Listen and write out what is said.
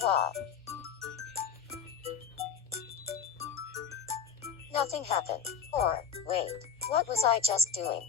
Blah. Nothing happened. Or, wait, what was I just doing?